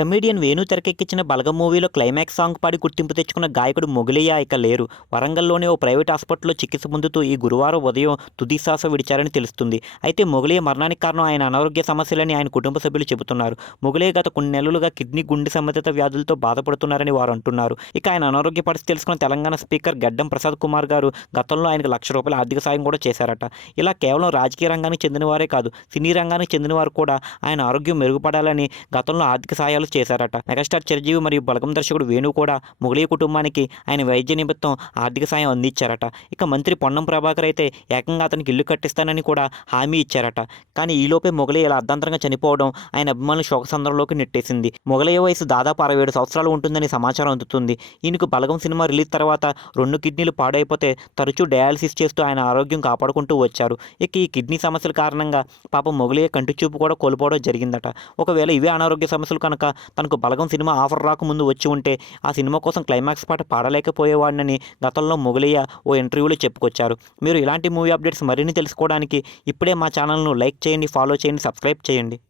Comedian Venu తెరకెక్కించిన బలగం మూవీలో climax song పాడి గుర్తింపు తెచ్చుకున్న గాయకుడు మొగిలియా ఇక లేరు. వరంగల్లోని ఓ ప్రైవేట్ హాస్పిటల్లో చికిత్స పొందుతూ ఈ గురువారం ఉదయం తుదిశ్వాస విడిచారని తెలుస్తుంది. అయితే మొగిలియ మరణానికి కారణం ఆయన అనారోగ్య సమస్యలని ఆయన కుటుంబ సభ్యులు చెబుతున్నారు. మొగిలియ గత కొన్ని నెలలుగా కిడ్నీ గుండె సంబంధిత వ్యాధులతో బాధపడుతున్నారని వారు అంటున్నారు. ఇక ఆయన అనారోగ్య పరిస్థితి తెలుసుకున్న తెలంగాణ స్పీకర్ గడ్డం ప్రసాద్ కుమార్ గారు గతంలో ఆయనకు లక్ష రూపాయల ఆర్థిక సాయం కూడా చేశారట. ఇలా కేవలం రాజకీయ రంగానికి చెందినవారే కాదు సినీ రంగానికి చెందినవారు కూడా ఆయన ఆరోగ్యం మెరుగుపడాలని గతంలో ఆర్థిక సాయాలు చేశారట. మెగాస్టార్ చిరంజీవి మరియు బలగం దర్శకుడు వేణు కూడా మొగలియ కుటుంబానికి ఆయన వైద్య నిమిత్తం ఆర్థిక సాయం అందించారట. ఇక మంత్రి పొన్నం ప్రభాకర్ అయితే ఏకంగా అతనికి ఇల్లు కట్టిస్తానని కూడా హామీ ఇచ్చారట. కానీ ఈలోపే మొగలి ఇలా అర్ధాంతరంగా చనిపోవడం ఆయన అభిమానులు శోకసంద్రంలోకి నెట్టేసింది. మొగలయ్య వయసు దాదాపు అరవై ఏడు సంవత్సరాలు ఉంటుందని సమాచారం అందుతుంది. ఈయనకు బలగం సినిమా రిలీజ్ తర్వాత రెండు కిడ్నీలు పాడైపోతే తరచూ డయాలసిస్ చేస్తూ ఆయన ఆరోగ్యం కాపాడుకుంటూ వచ్చారు. ఇక ఈ కిడ్నీ సమస్యల కారణంగా పాపం మొగలయ్య కంటి చూపు కూడా కోల్పోవడం జరిగిందట. ఒకవేళ ఇవే అనారోగ్య సమస్యలు కనుక తనకు బలగం సినిమా ఆఫర్ రాకముందు వచ్చి ఉంటే ఆ సినిమా కోసం క్లైమాక్స్ పాట పాడలేకపోయేవాడినని గతంలో మొగలయ్య ఓ ఇంటర్వ్యూలో చెప్పుకొచ్చారు. మీరు ఇలాంటి మూవీ అప్డేట్స్ మరిన్ని తెలుసుకోవడానికి ఇప్పుడే మా ఛానల్ను లైక్ చేయండి ఫాలో చేయండి సబ్స్క్రైబ్ చేయండి.